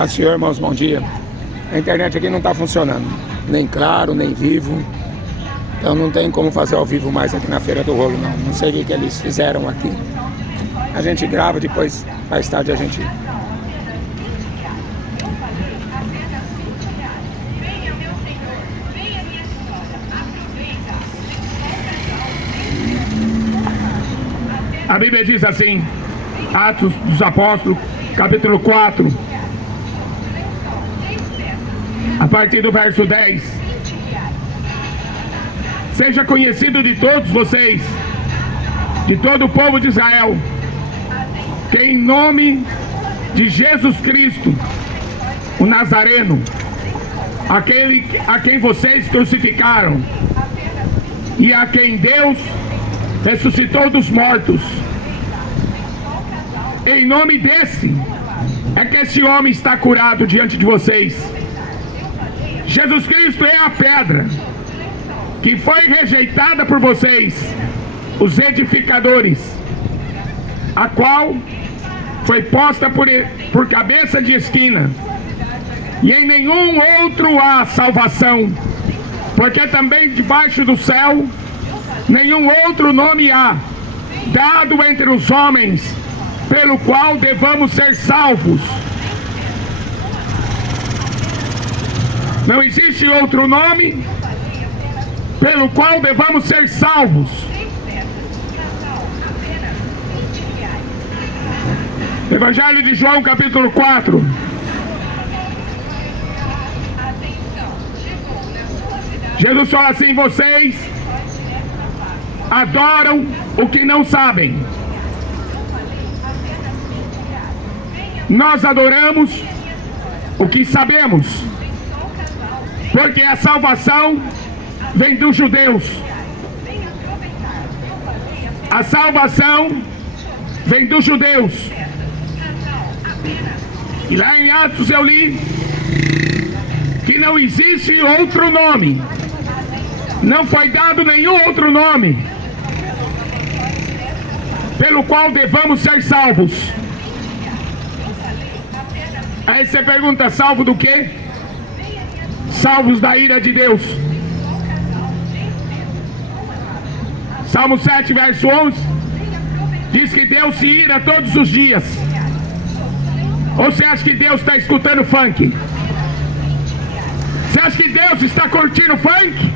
Paz do Senhor, irmãos, bom dia. A internet aqui não está funcionando, nem Claro, nem Vivo. Então não tem como fazer ao vivo mais aqui na Feira do Rolo, não. Não sei o que eles fizeram aqui. A gente grava, depois, mais tarde, a gente... A Bíblia diz assim, Atos dos Apóstolos, capítulo 4, a partir do verso 10. Seja conhecido de todos vocês, de todo o povo de Israel, que em nome de Jesus Cristo, o Nazareno, aquele a quem vocês crucificaram, e a quem Deus ressuscitou dos mortos, em nome desse é que esse homem está curado diante de vocês. Jesus Cristo é a pedra que foi rejeitada por vocês, os edificadores, a qual foi posta por cabeça de esquina, e em nenhum outro há salvação, porque também debaixo do céu nenhum outro nome há dado entre os homens pelo qual devamos ser salvos. Não existe outro nome pelo qual devamos ser salvos. Evangelho de João, capítulo 4. Jesus fala assim: vocês adoram o que não sabem. Nós adoramos o que sabemos, porque a salvação vem dos judeus. A salvação vem dos judeus. E lá em Atos eu li que não existe outro nome, não foi dado nenhum outro nome pelo qual devamos ser salvos. Aí você pergunta, salvo do quê? Salvos da ira de Deus. Salmo 7, verso 11 diz que Deus se ira todos os dias. Ou você acha que Deus está escutando funk? Você acha que Deus está curtindo funk?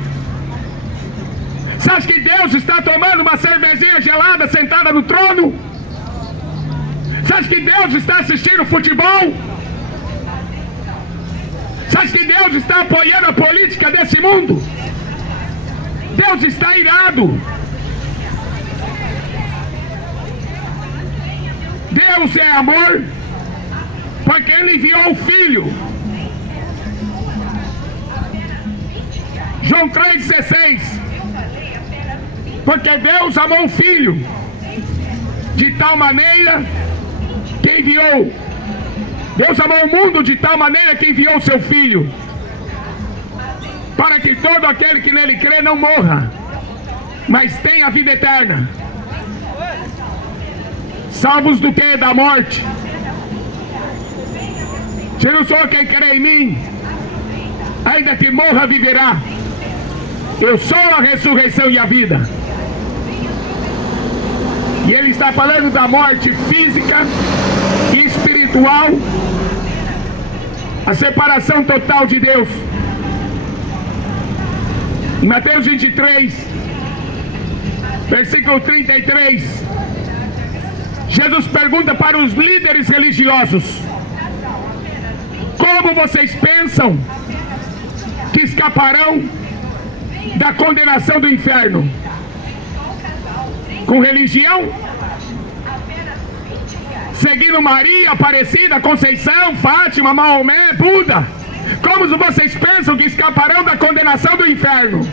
Você acha que Deus está tomando uma cervejinha gelada sentada no trono? Você acha que Deus está assistindo futebol? Você acha que Deus está apoiando a política desse mundo? Deus está irado. Deus é amor, porque Ele enviou o Filho. João 3,16. Porque Deus amou o Filho de tal maneira que enviou. Deus amou o mundo de tal maneira que enviou o seu Filho, para que todo aquele que nele crê não morra, mas tenha a vida eterna. Salvos do que? Da morte. Se não sou quem crê em mim, ainda que morra, viverá. Eu sou a ressurreição e a vida. E ele está falando da morte física e espiritual, a separação total de Deus. Em Mateus 23, versículo 33, Jesus pergunta para os líderes religiosos: como vocês pensam que escaparão da condenação do inferno? Com religião? Seguindo Maria, Aparecida, Conceição, Fátima, Maomé, Buda? Como vocês pensam que escaparão da condenação do inferno?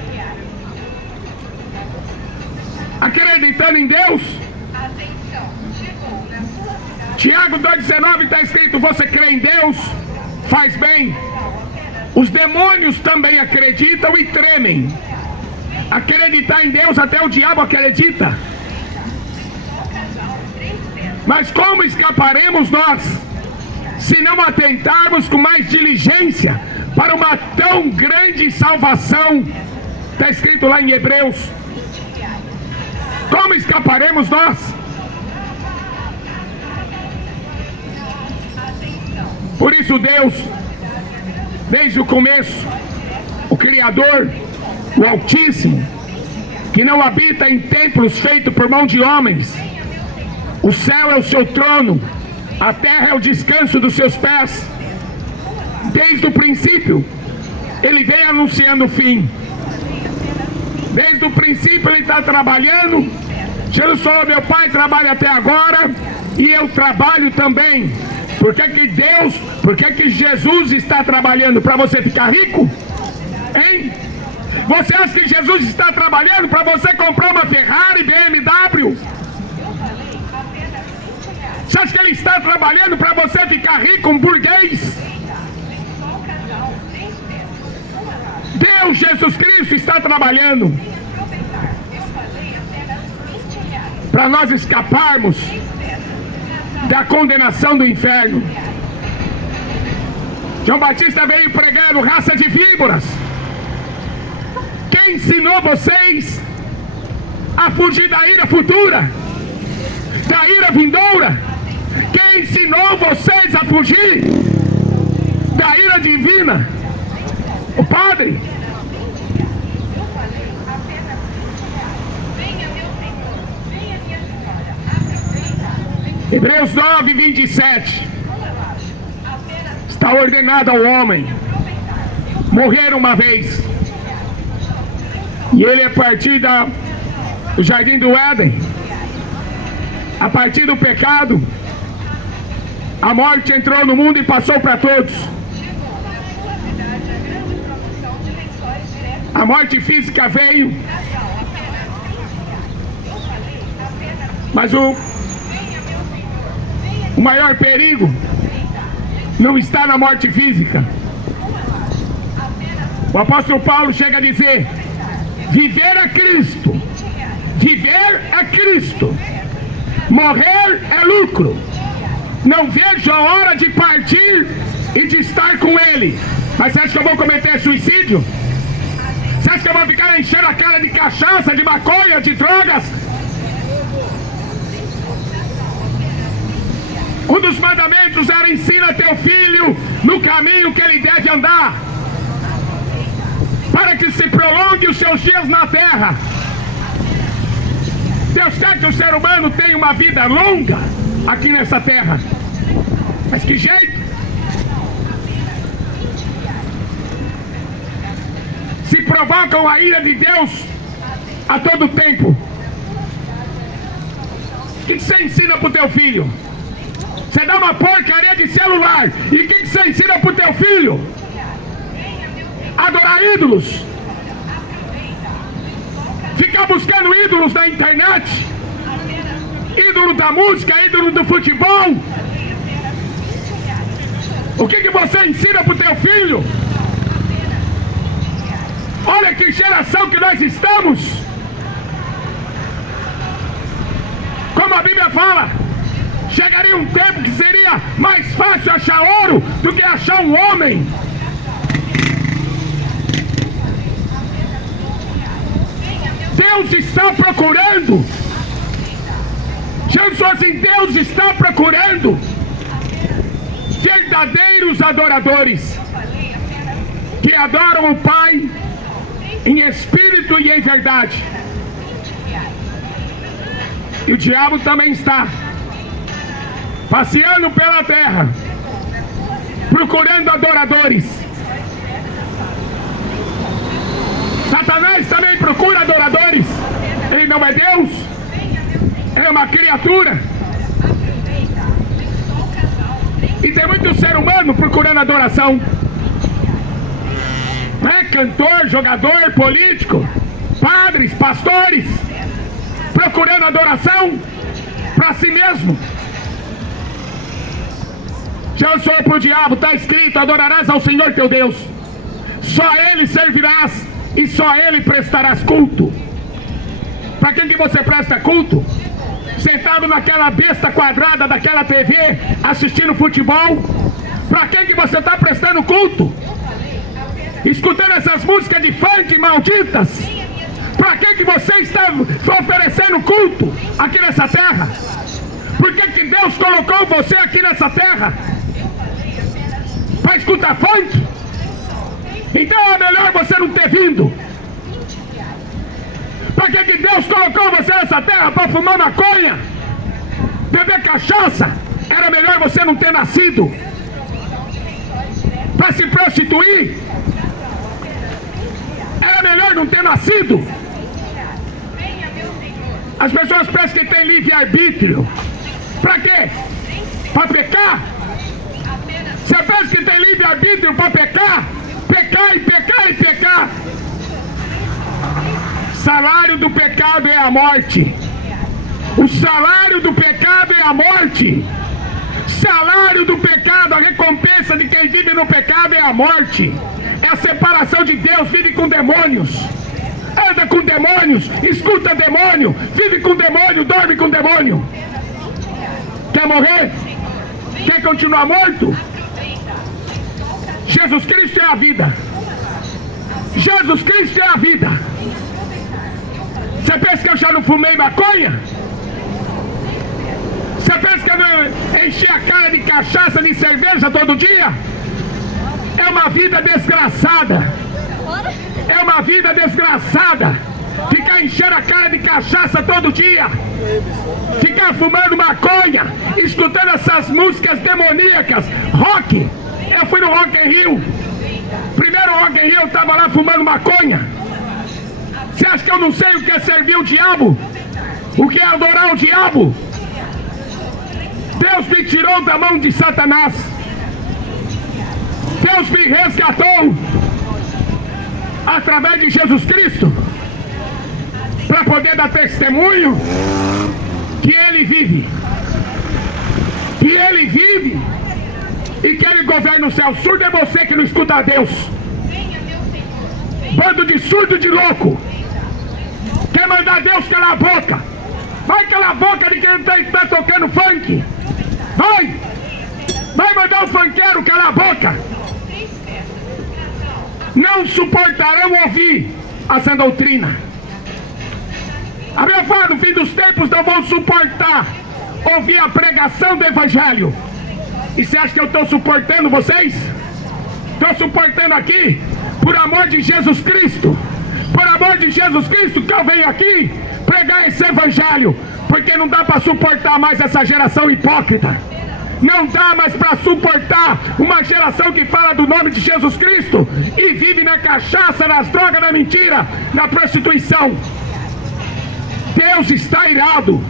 Acreditando em Deus? Tiago 2,19 está escrito: você crê em Deus? Faz bem. Os demônios também acreditam e tremem. Acreditar em Deus, até o diabo acredita. Mas como escaparemos nós se não atentarmos com mais diligência para uma tão grande salvação. Está escrito lá em Hebreus. Como escaparemos nós? Por isso Deus, desde o começo, o Criador, o Altíssimo, que não habita em templos feitos por mão de homens, o céu é o seu trono, a terra é o descanso dos seus pés. Desde o princípio, Ele vem anunciando o fim. Desde o princípio Ele está trabalhando. Jesus falou: meu Pai trabalha até agora e eu trabalho também. Por que que Jesus está trabalhando? Para você ficar rico? Hein? Você acha que Jesus está trabalhando para você comprar uma Ferrari, BMW? Você acha que Ele está trabalhando para você ficar rico, um burguês? Deus, Jesus Cristo, está trabalhando para nós escaparmos da condenação do inferno. João Batista veio pregando: raça de víboras. Quem ensinou vocês a fugir da ira futura, da ira vindoura? Quem ensinou vocês a fugir da ira divina? O Padre. Hebreus 9, 27. Está ordenado ao homem morrer uma vez, e ele, a partir do jardim do Éden, a partir do pecado, a morte entrou no mundo e passou para todos. A morte física veio, mas o maior perigo não está na morte física. O apóstolo Paulo chega a dizer: viver é Cristo, viver é Cristo, morrer é lucro. Não vejo a hora de partir e de estar com Ele. Mas você acha que eu vou cometer suicídio? Você acha que eu vou ficar enchendo a cara de cachaça, de maconha, de drogas? Um dos mandamentos era: ensina teu filho no caminho que ele deve andar, para que se prolongue os seus dias na terra. Deus quer que o ser humano tenha uma vida longa aqui nessa terra. Mas que jeito? Se provocam a ira de Deus a todo tempo. O que você ensina para o teu filho? Você dá uma porcaria de celular. E o que você ensina para o teu filho? Adorar ídolos. Ficar buscando ídolos na internet. Ídolo da música, ídolo do futebol. O que você ensina para o teu filho? Olha que geração que nós estamos. Como a Bíblia fala, chegaria um tempo que seria mais fácil achar ouro do que achar um homem. Deus está procurando. Jesus falou assim: Deus está procurando verdadeiros adoradores que adoram o Pai em espírito e em verdade. E o diabo também está passeando pela terra, procurando adoradores. Satanás também procura adoradores. Ele não é Deus, ele é uma criatura. E tem muito ser humano procurando adoração. Cantor, jogador, político, padres, pastores, procurando adoração para si mesmo. Jesus falou para o diabo: está escrito, adorarás ao Senhor teu Deus, só a Ele servirás e só a Ele prestarás culto. Para quem que você presta culto? Sentado naquela besta quadrada daquela TV, assistindo futebol? Para quem que você está prestando culto? Escutando essas músicas de funk malditas? Para que você está oferecendo culto aqui nessa terra? Por que Deus colocou você aqui nessa terra? Para escutar funk? Então é melhor você não ter vindo. Para que Deus colocou você nessa terra? Para fumar maconha? Beber cachaça? Era melhor você não ter nascido. Para se prostituir? Era melhor não ter nascido. As pessoas pensam que tem livre-arbítrio. Para quê? Para pecar? Você pensa que tem livre-arbítrio para pecar? Pecar e pecar e pecar. Salário do pecado é a morte. O salário do pecado é a morte. Salário do pecado, a recompensa de quem vive no pecado é a morte. É a separação de Deus, vive com demônios. Anda com demônios, escuta demônio, vive com demônio, dorme com demônio. Quer morrer? Quer continuar morto? Jesus Cristo é a vida. Jesus Cristo é a vida. Você pensa que eu já não fumei maconha? Você pensa que eu não enchi a cara de cachaça, de cerveja todo dia? É uma vida desgraçada. É uma vida desgraçada. Ficar enchendo a cara de cachaça todo dia. Ficar fumando maconha. Escutando essas músicas demoníacas. Rock. Eu fui no Rock in Rio. Primeiro Rock in Rio eu estava lá fumando maconha. Você acha que eu não sei o que é servir o diabo? O que é adorar o diabo? Deus me tirou da mão de Satanás. Deus me resgatou através de Jesus Cristo para poder dar testemunho que Ele vive. Que Ele vive e que Ele governa o céu. Surdo é você que não escuta a Deus. Bando de surdo de louco. Quer mandar Deus calar a boca? Vai calar a boca de quem está tocando funk. Vai mandar o funkeiro calar a boca. Não suportarão ouvir essa doutrina. A Bíblia fala, no fim dos tempos não vão suportar ouvir a pregação do Evangelho. E você acha que eu estou suportando vocês? Estou suportando aqui por amor de Jesus Cristo. Por amor de Jesus Cristo que eu venho aqui pregar esse Evangelho. Porque não dá para suportar mais essa geração hipócrita. Não dá mais para suportar uma geração que fala do nome de Jesus Cristo e vive na cachaça, nas drogas, na mentira, na prostituição. Deus está irado.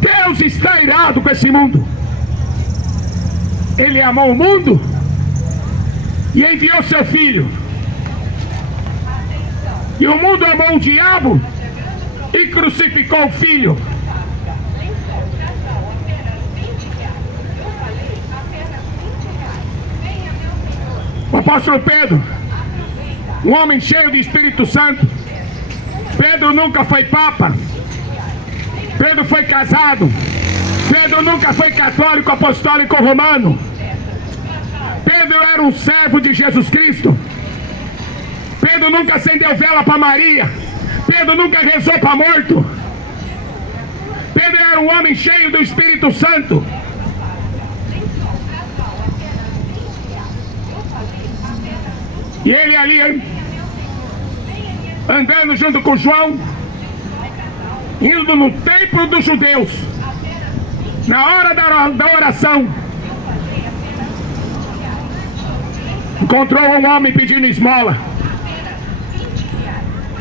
Deus está irado com esse mundo. Ele amou o mundo e enviou seu filho. E o mundo amou o diabo e crucificou o filho. O apóstolo Pedro, um homem cheio de Espírito Santo. Pedro nunca foi papa. Pedro foi casado. Pedro nunca foi católico, apostólico romano. Pedro era um servo de Jesus Cristo. Pedro nunca acendeu vela para Maria. Pedro nunca rezou para morto. Pedro era um homem cheio do Espírito Santo. E ele ali, andando junto com João, indo no templo dos judeus, na hora da oração, encontrou um homem pedindo esmola.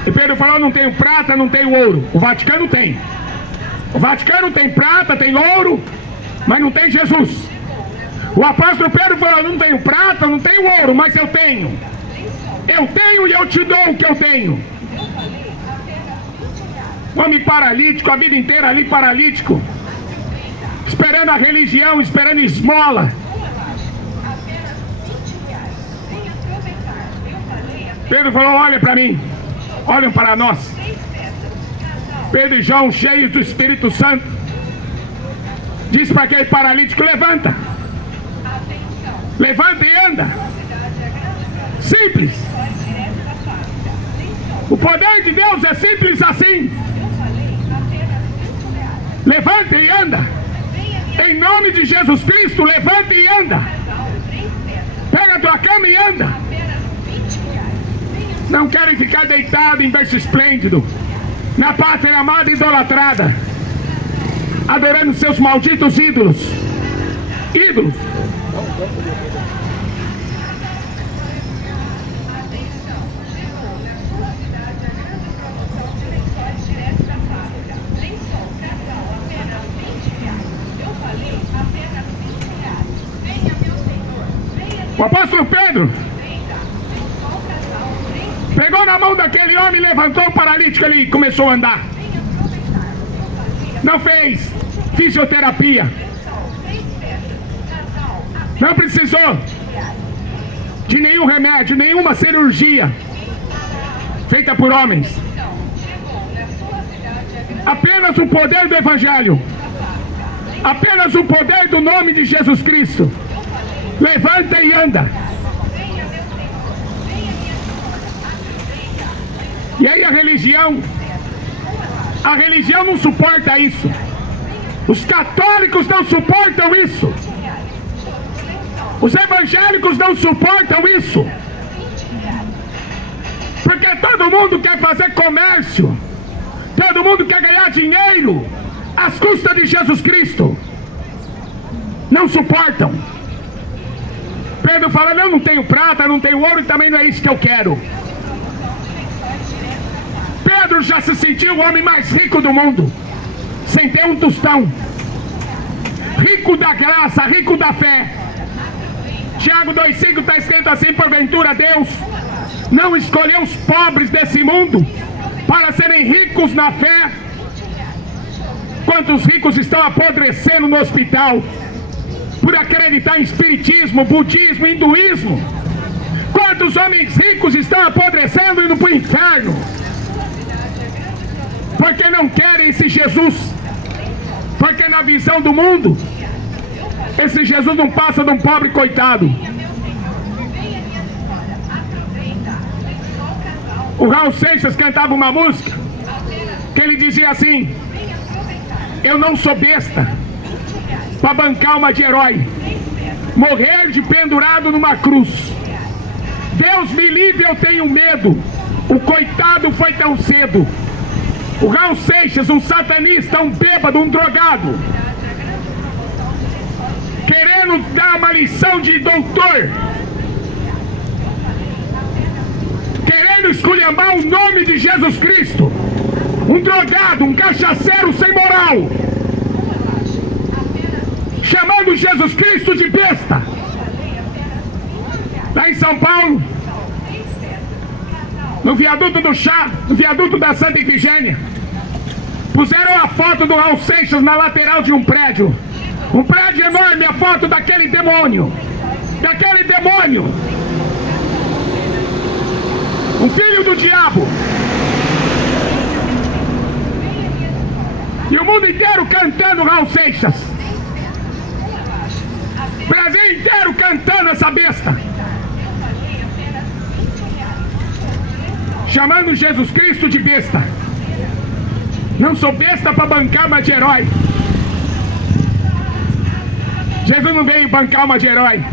E Pedro falou, não tenho prata, não tenho ouro. O Vaticano tem. O Vaticano tem prata, tem ouro, mas não tem Jesus. O apóstolo Pedro falou, não tenho prata, não tenho ouro, mas eu tenho. Eu tenho e eu te dou o que eu tenho. Homem paralítico, a vida inteira ali paralítico, esperando a religião, esperando esmola. Pedro falou, olha para mim, olhem para nós. Pedro e João, cheios do Espírito Santo, diz para aquele paralítico, levanta. Levanta e anda. Simples. O poder de Deus é simples assim. Levanta e anda. Em nome de Jesus Cristo, levanta e anda. Pega a tua cama e anda. Não querem ficar deitado em berço esplêndido, na pátria amada e idolatrada, adorando seus malditos ídolos. Ídolos. O apóstolo Pedro pegou na mão daquele homem, levantou o paralítico ali e começou a andar. Não fez fisioterapia. Não precisou de nenhum remédio, nenhuma cirurgia feita por homens. Apenas o poder do Evangelho. Apenas o poder do nome de Jesus Cristo. Levanta e anda. E aí a religião não suporta isso. Os católicos não suportam isso. Os evangélicos não suportam isso. Porque todo mundo quer fazer comércio. Todo mundo quer ganhar dinheiro às custas de Jesus Cristo. Não suportam. Pedro fala, eu não tenho prata, não tenho ouro e também não é isso que eu quero. Pedro já se sentiu o homem mais rico do mundo, sem ter um tostão. Rico da graça, rico da fé. Tiago 2,5 está escrito assim, porventura Deus não escolheu os pobres desse mundo para serem ricos na fé. Quantos ricos estão apodrecendo no hospital por acreditar em espiritismo, budismo, hinduísmo? Quantos homens ricos estão apodrecendo e indo para o inferno? Porque não querem esse Jesus. Porque na visão do mundo, esse Jesus não passa de um pobre coitado. O Raul Seixas cantava uma música que ele dizia assim: eu não sou besta para bancar uma de herói, morrer de pendurado numa cruz. Deus me livre, eu tenho medo. O coitado foi tão cedo. O Raul Seixas, um satanista, um bêbado, um drogado, querendo dar uma lição de doutor, querendo esculhambar o nome de Jesus Cristo. Um drogado, um cachaceiro sem moral, chamando Jesus Cristo de besta. Lá em São Paulo, no viaduto do Chá, no viaduto da Santa Ifigênia, puseram a foto do Raul Seixas na lateral de um prédio. Um prédio enorme, a foto daquele demônio. Daquele demônio. Um filho do diabo. E o mundo inteiro cantando Raul Seixas. O Brasil inteiro cantando essa besta. Chamando Jesus Cristo de besta. Não sou besta para bancar uma de herói. Jesus não veio bancar uma de herói.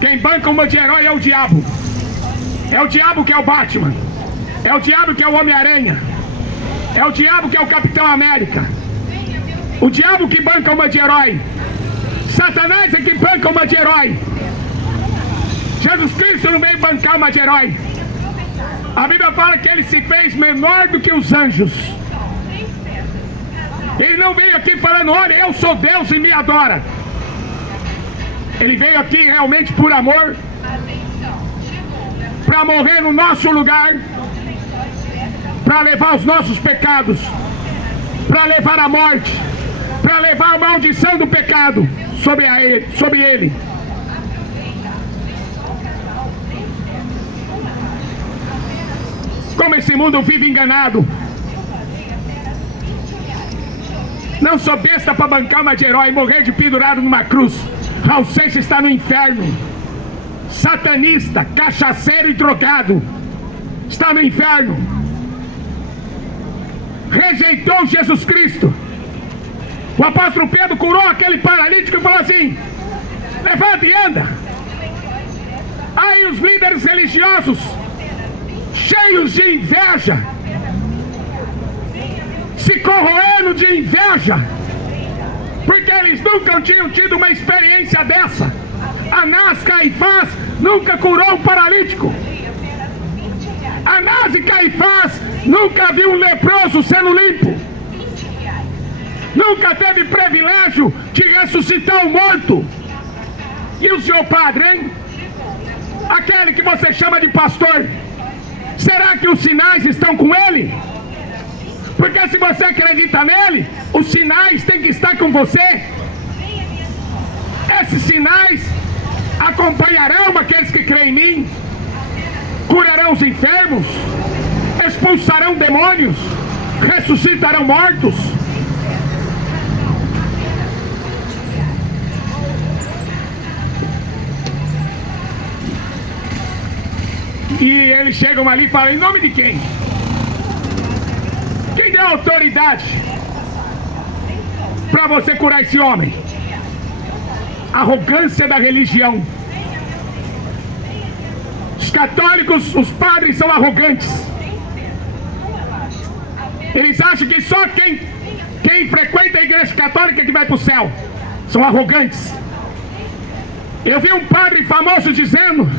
Quem banca uma de herói é o diabo. É o diabo que é o Batman. É o diabo que é o Homem-Aranha. É o diabo que é o Capitão América. O diabo que banca uma de herói. Satanás é que banca uma de herói. Jesus Cristo não veio bancar uma de herói. A Bíblia fala que ele se fez menor do que os anjos. Ele não veio aqui falando, olha, eu sou Deus e me adora. Ele veio aqui realmente por amor, para morrer no nosso lugar, para levar os nossos pecados, para levar a morte, para levar a maldição do pecado sobre ele. Como esse mundo vive enganado. Não sou besta para bancar uma de herói e morrer de pendurado numa cruz. Raul Seixas está no inferno. Satanista, cachaceiro e drogado está no inferno. Rejeitou Jesus Cristo. O apóstolo Pedro curou aquele paralítico e falou assim: levanta e anda. Aí os líderes religiosos, cheios de inveja, se corroendo de inveja, porque eles nunca tinham tido uma experiência dessa. Anás, Caifás nunca curou um paralítico. Anás e Caifás nunca viu um leproso sendo limpo. Nunca teve privilégio de ressuscitar um morto. E o senhor padre, hein? Aquele que você chama de pastor, será que os sinais estão com ele? Porque se você acredita nele, os sinais têm que estar com você. Esses sinais acompanharão aqueles que creem em mim, curarão os enfermos, expulsarão demônios, ressuscitarão mortos. E eles chegam ali e falam: em nome de quem? Quem deu autoridade para você curar esse homem? Arrogância da religião. Os católicos, os padres são arrogantes. Eles acham que só quem frequenta a igreja católica é que vai para o céu. São arrogantes. Eu vi um padre famoso dizendo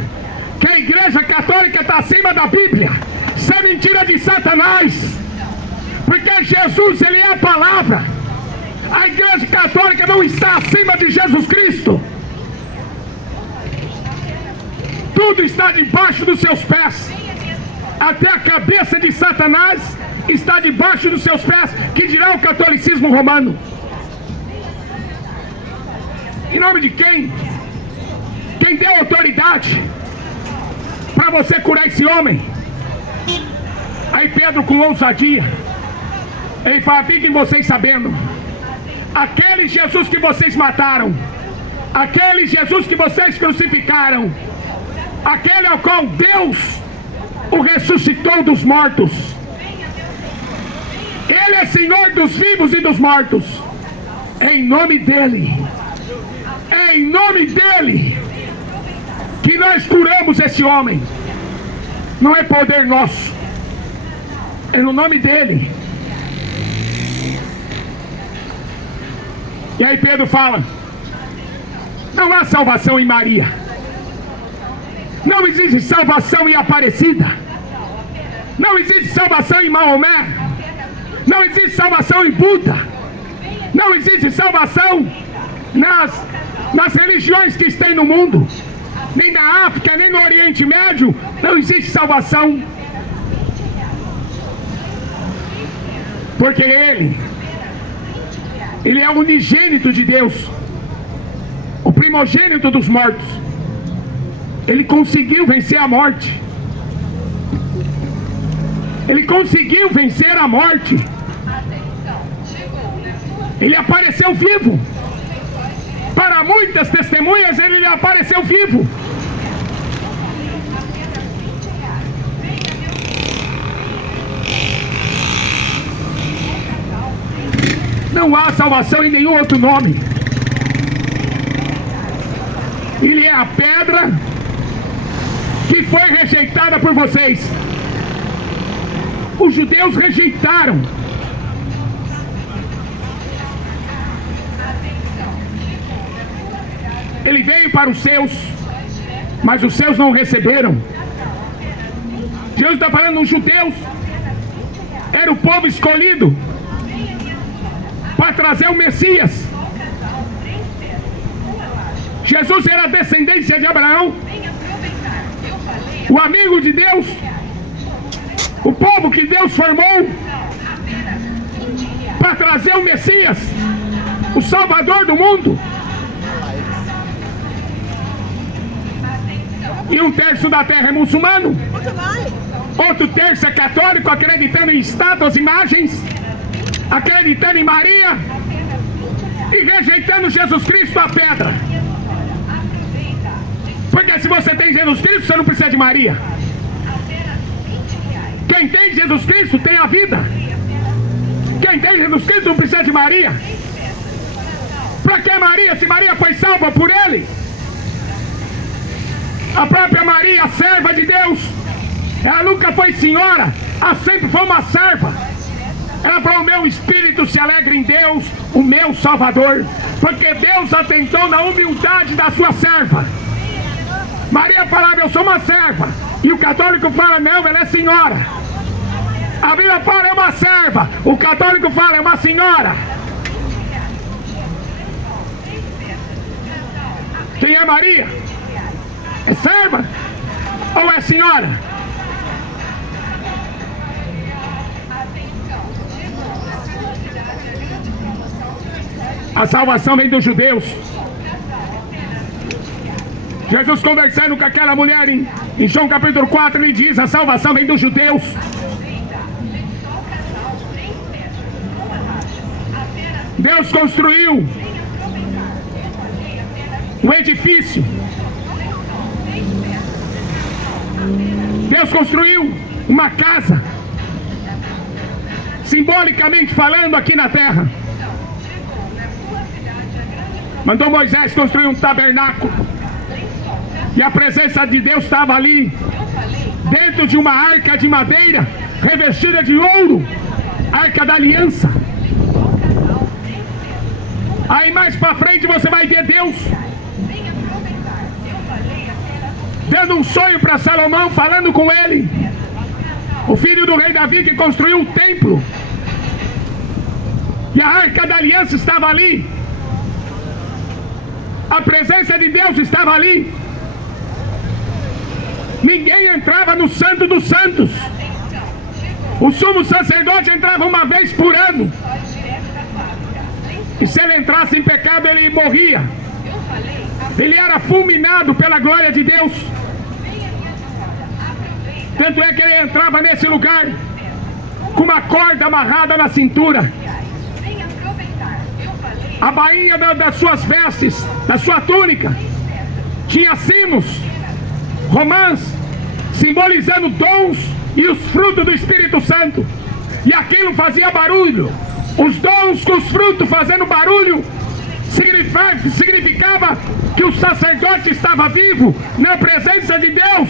que a igreja católica está acima da Bíblia. Isso é mentira de Satanás. Porque Jesus, ele é a palavra. A igreja católica não está acima de Jesus Cristo. Tudo está debaixo dos seus pés. Até a cabeça de Satanás está debaixo dos seus pés. Que dirá o catolicismo romano? Em nome de quem? Quem deu autoridade para você curar esse homem? Aí Pedro, com ousadia, ele fala: fiquem vocês sabendo, aquele Jesus que vocês mataram, aquele Jesus que vocês crucificaram, aquele ao qual Deus o ressuscitou dos mortos, ele é Senhor dos vivos e dos mortos. É em nome dele, é em nome dele que nós curamos esse homem. Não é poder nosso, é no nome dele. E aí Pedro fala: não há salvação em Maria, não existe salvação em Aparecida, não existe salvação em Maomé, não existe salvação em Buda, não existe salvação nas religiões que estão no mundo, nem na África, nem no Oriente Médio. Não existe salvação, porque Ele é o unigênito de Deus, o primogênito dos mortos. Ele conseguiu vencer a morte. Ele conseguiu vencer a morte. Ele apareceu vivo. Para muitas testemunhas, ele apareceu vivo. Não há salvação em nenhum outro nome. Ele é a pedra que foi rejeitada por vocês. Os judeus rejeitaram. Ele veio para os seus, mas os seus não o receberam. Jesus está falando, os judeus era o povo escolhido para trazer o Messias. Jesus era a descendência de Abraão, o amigo de Deus, o povo que Deus formou para trazer o Messias, o Salvador do mundo. E um terço da terra é muçulmano, outro terço é católico, acreditando em estátuas, imagens, acreditando em Maria e rejeitando Jesus Cristo, a pedra. Jesus Cristo, você não precisa de Maria. Quem tem Jesus Cristo tem a vida. Quem tem Jesus Cristo não precisa de Maria. Para que Maria, se Maria foi salva por ele? A própria Maria, serva de Deus, ela nunca foi senhora, ela sempre foi uma serva. Ela falou: o meu espírito se alegra em Deus, o meu Salvador, porque Deus atentou na humildade da sua serva. Maria falava: eu sou uma serva. E o católico fala: não, ela é senhora. A Bíblia fala: é uma serva. O católico fala: é uma senhora. Quem é Maria? É serva ou é senhora? A salvação vem dos judeus. Jesus, conversando com aquela mulher em João capítulo 4, ele diz: a salvação vem dos judeus. Deus construiu um edifício. Deus construiu uma casa, simbolicamente falando, aqui na terra. Mandou Moisés construir um tabernáculo, e a presença de Deus estava ali, dentro de uma arca de madeira, revestida de ouro, arca da aliança. Aí mais para frente você vai ver Deus dando um sonho para Salomão, falando com ele, o filho do rei Davi, que construiu o templo, e a arca da aliança estava ali, a presença de Deus estava ali. Ninguém entrava no Santo dos Santos. O sumo sacerdote entrava uma vez por ano, e se ele entrasse em pecado, ele morria. Ele era fulminado pela glória de Deus. Tanto é que ele entrava nesse lugar com uma corda amarrada na cintura. A bainha das suas vestes, da sua túnica, tinha sinos, romãs, simbolizando dons e os frutos do Espírito Santo. E aquilo fazia barulho. Os dons com os frutos fazendo barulho significava que o sacerdote estava vivo na presença de Deus.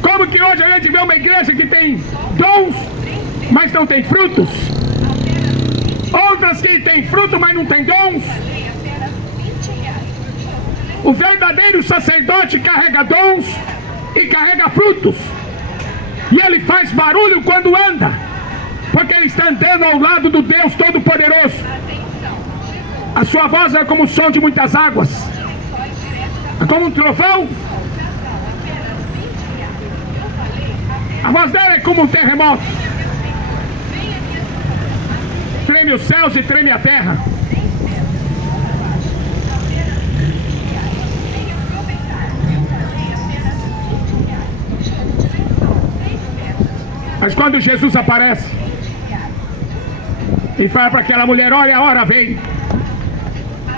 Como que hoje a gente vê uma igreja que tem dons, mas não tem frutos? Outras que tem fruto, mas não tem dons. O verdadeiro sacerdote carrega dons e carrega frutos. E ele faz barulho quando anda, porque ele está andando ao lado do Deus Todo-Poderoso. A sua voz é como o som de muitas águas, é como um trovão. A voz dela é como um terremoto. Treme os céus e treme a terra. Mas quando Jesus aparece e fala para aquela mulher: olha, a hora vem,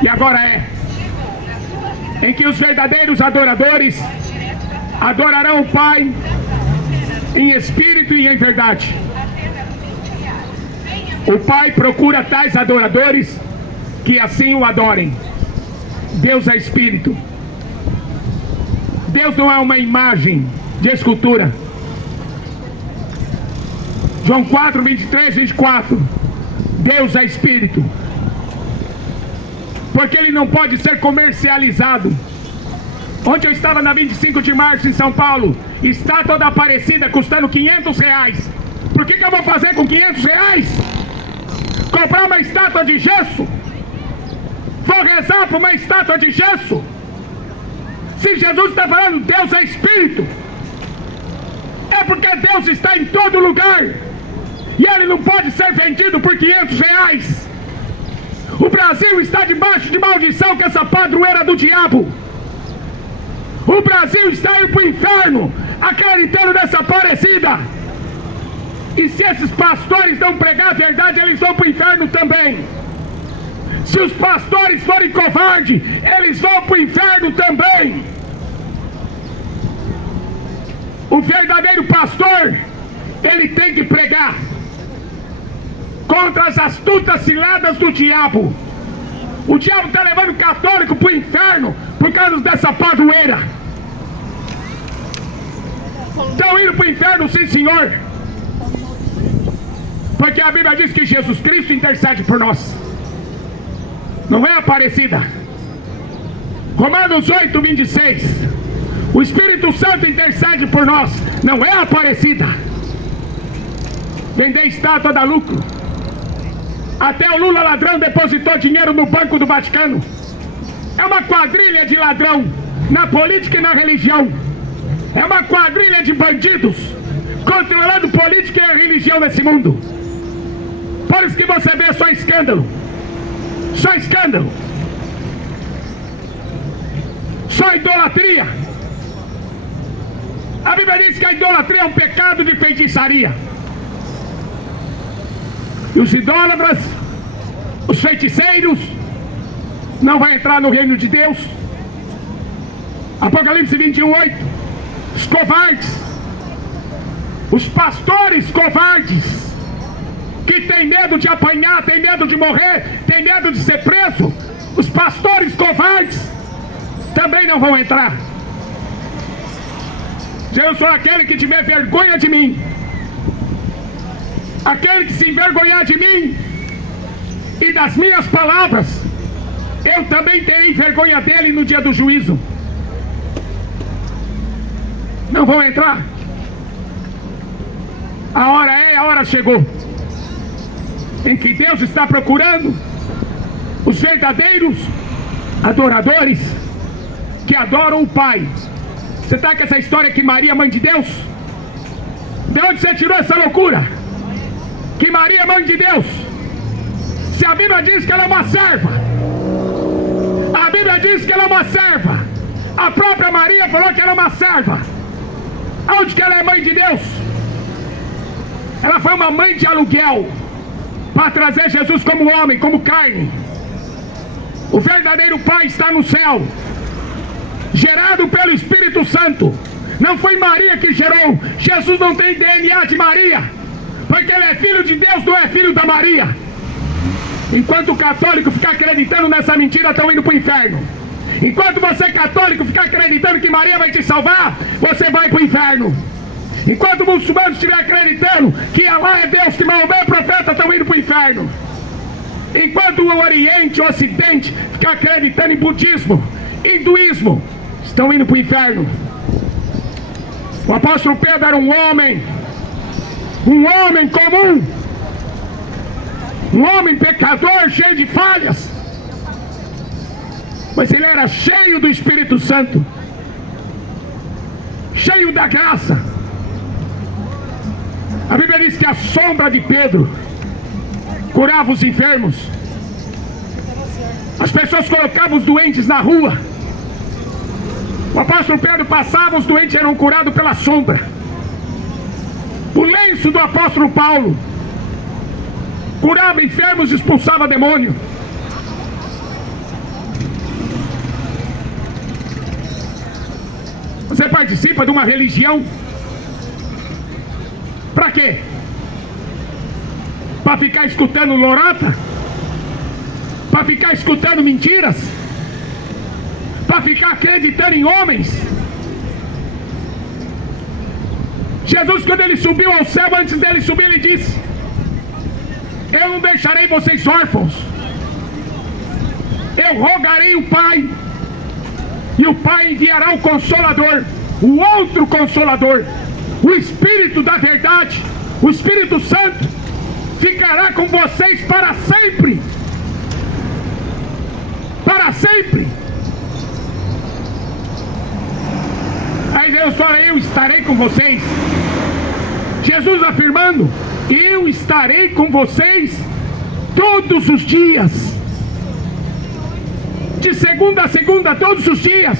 e agora é, em que os verdadeiros adoradores adorarão o Pai em espírito e em verdade. O Pai procura tais adoradores que assim o adorem. Deus é espírito. Deus não é uma imagem de escultura. João 4, 23, 24. Deus é espírito. Porque ele não pode ser comercializado. Ontem eu estava na 25 de março em São Paulo, estátua da Aparecida custando R$500. Por que eu vou fazer com R$500? Comprar uma estátua de gesso? Vou rezar por uma estátua de gesso? Se Jesus está falando Deus é espírito, é porque Deus está em todo lugar, e ele não pode ser vendido por R$500. O Brasil está debaixo de maldição com essa padroeira do diabo. O Brasil está indo para o inferno acreditando nessa Aparecida. E se esses pastores não pregar a verdade, eles vão para o inferno também. Se os pastores forem covardes, eles vão para o inferno também. O verdadeiro pastor, ele tem que pregar contra as astutas ciladas do diabo. O diabo está levando o católico para o inferno por causa dessa padroeira. Estão indo para o inferno, sim senhor. Porque a Bíblia diz que Jesus Cristo intercede por nós. Não é Aparecida. Romanos 8, 26. O Espírito Santo intercede por nós. Não é Aparecida. Vender estátua dá lucro. Até o Lula ladrão depositou dinheiro no Banco do Vaticano. É uma quadrilha de ladrão na política e na religião. É uma quadrilha de bandidos controlando política e a religião nesse mundo. Por isso que você vê só escândalo. Só escândalo. Só idolatria. A Bíblia diz que a idolatria é um pecado de feitiçaria. E os idólatras, os feiticeiros, não vão entrar no reino de Deus. Apocalipse 21:8. Os covardes, os pastores covardes, que tem medo de apanhar, tem medo de morrer, tem medo de ser preso, os pastores covardes também não vão entrar. Eu sou aquele que tiver vergonha de mim, aquele que se envergonhar de mim e das minhas palavras, eu também terei vergonha dele no dia do juízo. Não vão entrar. A hora chegou em que Deus está procurando os verdadeiros adoradores que adoram o Pai. Você está com essa história que Maria é mãe de Deus? De onde você tirou essa loucura? Que Maria é mãe de Deus? Se a Bíblia diz que ela é uma serva, a Bíblia diz que ela é uma serva. A própria Maria falou que ela é uma serva. Aonde que ela é mãe de Deus? Ela foi uma mãe de aluguel para trazer Jesus como homem, como carne. O verdadeiro Pai está no céu, gerado pelo Espírito Santo. Não foi Maria que gerou. Jesus não tem DNA de Maria, porque ele é filho de Deus, não é filho da Maria. Enquanto o católico ficar acreditando nessa mentira, estão indo para o inferno. Enquanto você católico ficar acreditando que Maria vai te salvar, você vai para o inferno. Enquanto o muçulmano estiver acreditando que Alá é Deus, que Maomé é profeta, estão indo para o inferno. Enquanto o Oriente, o Ocidente, ficar acreditando em budismo, hinduísmo, estão indo para o inferno. O apóstolo Pedro era um homem comum, um homem pecador, cheio de falhas, mas ele era cheio do Espírito Santo, cheio da graça. A Bíblia diz que a sombra de Pedro curava os enfermos. As pessoas colocavam os doentes na rua. O apóstolo Pedro passava, os doentes eram curados pela sombra. O lenço do apóstolo Paulo curava enfermos e expulsava demônio. Você participa de uma religião para quê? Para ficar escutando lorota? Para ficar escutando mentiras? Para ficar acreditando em homens? Jesus, quando ele subiu ao céu, antes dele subir, ele disse: eu não deixarei vocês órfãos. Eu rogarei o Pai, e o Pai enviará o Consolador, o outro Consolador, o Espírito da verdade, o Espírito Santo, ficará com vocês para sempre. Para sempre. Aí Deus fala: eu estarei com vocês. Jesus afirmando: eu estarei com vocês todos os dias, de segunda a segunda, todos os dias.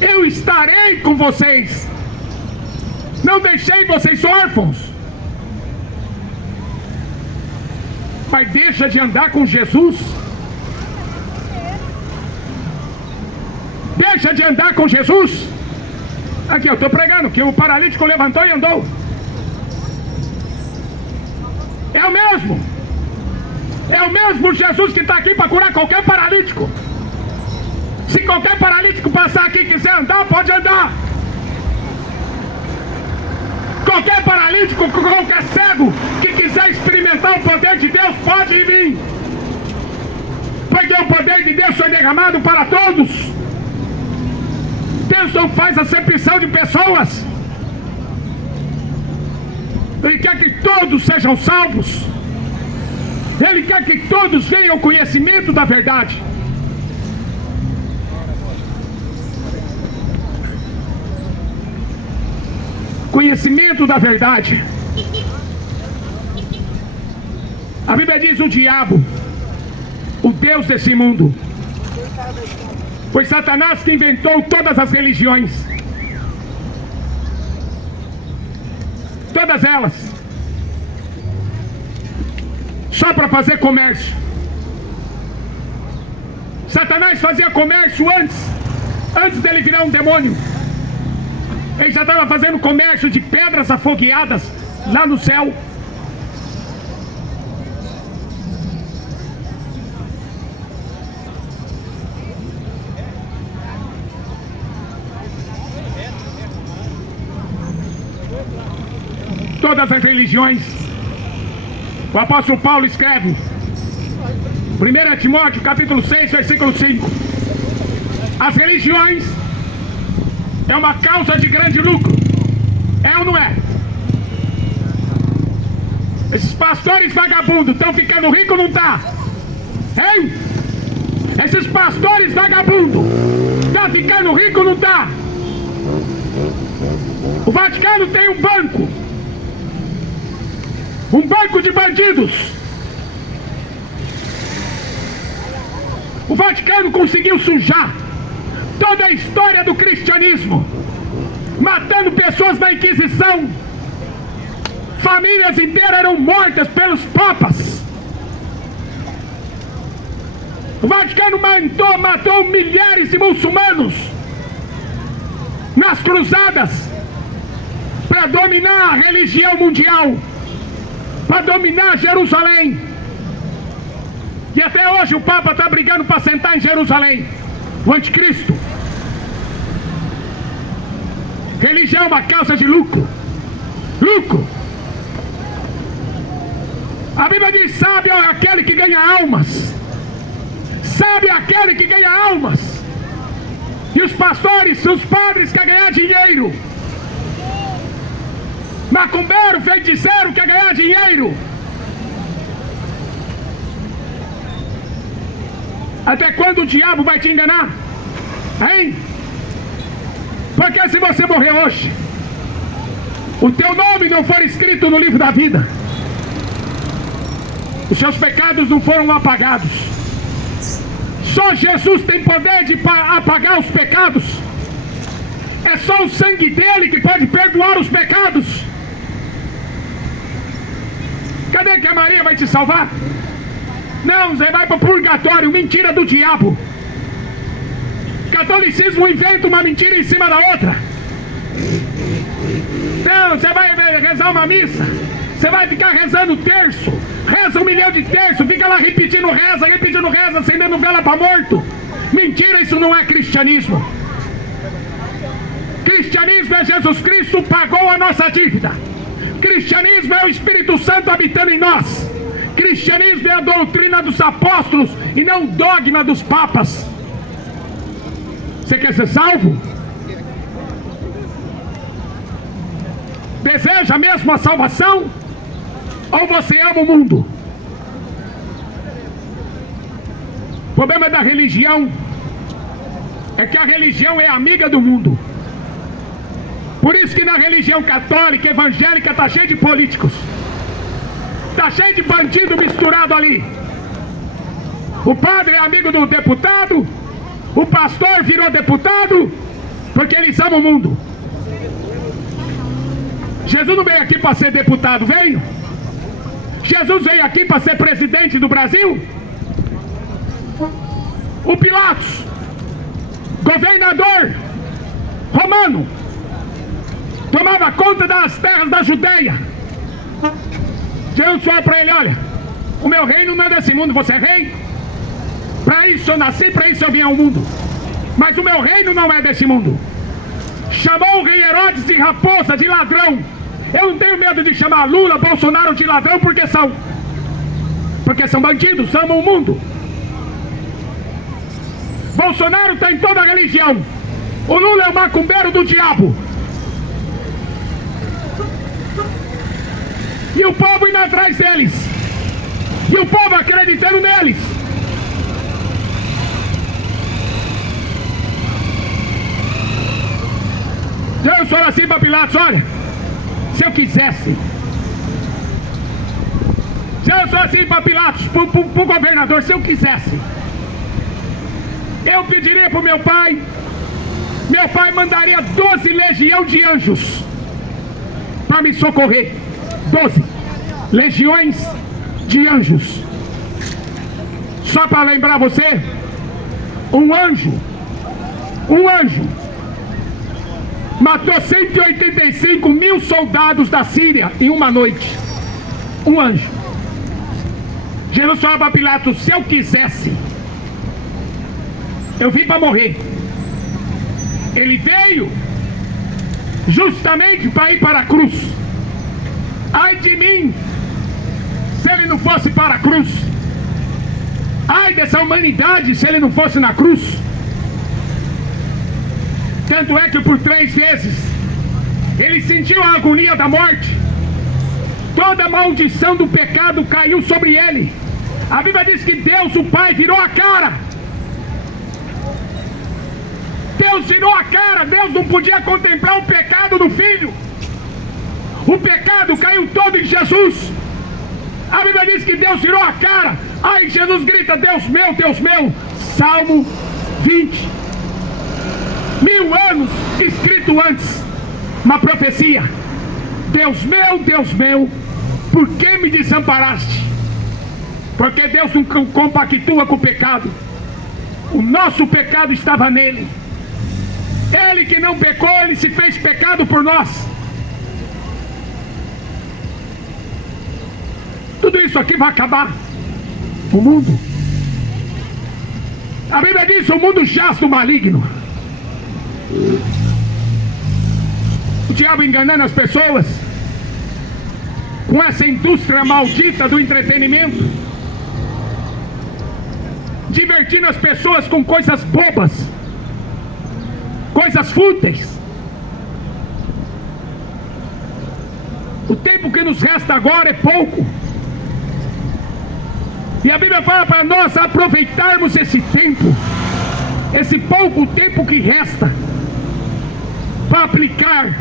Eu estarei com vocês. Não deixei vocês órfãos. Mas deixa de andar com Jesus Deixa de andar com Jesus. Aqui eu estou pregando que o paralítico levantou e andou. É o mesmo. É o mesmo Jesus que está aqui para curar qualquer paralítico. Se qualquer paralítico passar aqui e quiser andar, pode andar. Qualquer paralítico, qualquer cego que quiser experimentar o poder de Deus, pode vir. Porque o poder de Deus foi derramado para todos. Deus não faz acepção de pessoas. Ele quer que todos sejam salvos. Ele quer que todos venham ao conhecimento da verdade. Conhecimento da verdade. A Bíblia diz: o diabo, o Deus desse mundo. Foi Satanás que inventou todas as religiões. Todas elas. Só para fazer comércio. Satanás fazia comércio antes dele virar um demônio. Ele já estava fazendo comércio de pedras afogueadas lá no céu. Todas as religiões. O apóstolo Paulo escreve, 1 Timóteo capítulo 6, versículo 5. As religiões é uma causa de grande lucro. É ou não é? Esses pastores vagabundos estão ficando ricos ou não tá? Hein? Esses pastores vagabundos estão ficando ricos ou não tá? O Vaticano tem um banco. Um banco de bandidos. O Vaticano conseguiu sujar toda a história do cristianismo, matando pessoas na Inquisição. Famílias inteiras eram mortas pelos papas. O Vaticano matou milhares de muçulmanos nas cruzadas para dominar a religião mundial, para dominar Jerusalém. E até hoje o Papa está brigando para sentar em Jerusalém. O anticristo. Religião é uma causa de lucro. Lucro. A Bíblia diz: sábio é aquele que ganha almas. Sábio é aquele que ganha almas. E os pastores, os padres querem ganhar dinheiro. Macumbeiro, feiticeiro quer ganhar dinheiro. Até quando o diabo vai te enganar? Hein? Porque se você morrer hoje, o teu nome não for escrito no livro da vida, os seus pecados não foram apagados. Só Jesus tem poder de apagar os pecados. É só o sangue dele que pode perdoar os pecados. Cadê que a Maria vai te salvar? Não, você vai para o purgatório. Mentira do diabo. Catolicismo inventa uma mentira em cima da outra. Não, você vai rezar uma missa, você vai ficar rezando terço. Reza 1 milhão de terço, fica lá repetindo reza, acendendo vela para morto. Mentira, isso não é cristianismo. Cristianismo é Jesus Cristo pagou a nossa dívida. Cristianismo é o Espírito Santo habitando em nós. Cristianismo é a doutrina dos apóstolos e não o dogma dos papas. Você quer ser salvo? Deseja mesmo a salvação? Ou você ama o mundo? O problema da religião é que a religião é amiga do mundo. Por isso que na religião católica, evangélica, está cheio de políticos. Está cheio de bandido misturado ali. O padre é amigo do deputado, o pastor virou deputado, porque eles amam o mundo. Jesus não veio aqui para ser deputado, veio? Jesus veio aqui para ser presidente do Brasil? O Pilatos governador romano, tomava conta das terras da Judeia. Jesus falou para ele: olha, o meu reino não é desse mundo, você é rei? Para isso eu nasci, para isso eu vim ao mundo. Mas o meu reino não é desse mundo. Chamou o rei Herodes de raposa, de ladrão. Eu não tenho medo de chamar Lula, Bolsonaro de ladrão, porque são bandidos, amam o mundo. Bolsonaro está em toda a religião. O Lula é o macumbeiro do diabo. E o povo indo atrás deles. E o povo acreditando neles. Jesus falou assim para Pilatos: olha, se eu quisesse. Jesus falou assim para Pilatos, para o governador: se eu quisesse, eu pediria para o meu pai mandaria 12 legiões de anjos para me socorrer. 12 legiões de anjos. Só para lembrar você, um anjo matou 185 mil soldados da Síria em uma noite. Um anjo. Jesus falou para Pilatos: se eu quisesse, eu vim para morrer. Ele veio justamente para ir para a cruz. Ai de mim, se ele não fosse para a cruz. Ai dessa humanidade, se ele não fosse na cruz. Tanto é que por 3 vezes ele sentiu a agonia da morte. Toda a maldição do pecado caiu sobre ele. A Bíblia diz que Deus, o Pai, virou a cara. Deus virou a cara. Deus não podia contemplar o pecado do Filho. O pecado caiu todo em Jesus. A Bíblia diz que Deus virou a cara. Aí Jesus grita: Deus meu, Salmo 20. 1000 anos escrito antes, uma profecia: Deus meu, por que me desamparaste? Porque Deus não compactua com o pecado. O nosso pecado estava nele. Ele que não pecou, ele se fez pecado por nós. Tudo isso aqui vai acabar. O mundo, a Bíblia diz: o mundo jaz do maligno. O diabo enganando as pessoas com essa indústria maldita do entretenimento, divertindo as pessoas com coisas bobas, coisas fúteis. O tempo que nos resta agora é pouco. E a Bíblia fala para nós aproveitarmos esse tempo, esse pouco tempo que resta, para aplicar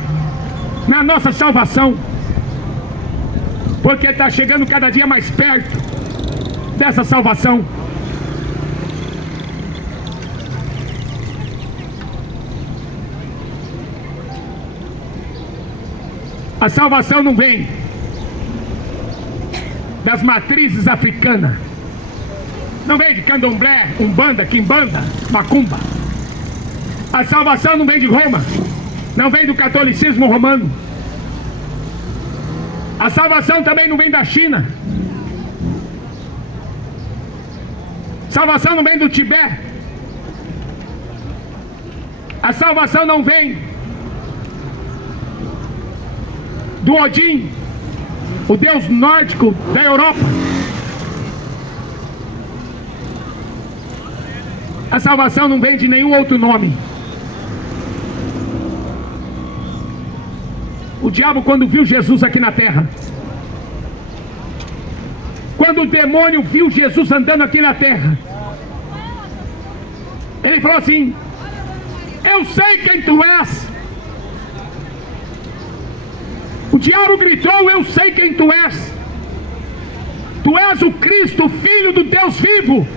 na nossa salvação. Porque está chegando cada dia mais perto dessa salvação. A salvação não vem das matrizes africanas. Não vem de candomblé, umbanda, quimbanda, macumba. A salvação não vem de Roma. Não vem do catolicismo romano. A salvação também não vem da China. Salvação não vem do Tibete. A salvação não vem do Odin, o deus nórdico da Europa. A salvação não vem de nenhum outro nome. O diabo, quando viu Jesus aqui na terra, quando o demônio viu Jesus andando aqui na terra, ele falou assim: eu sei quem tu és. O diabo gritou: eu sei quem tu és. Tu és o Cristo, Filho do Deus vivo.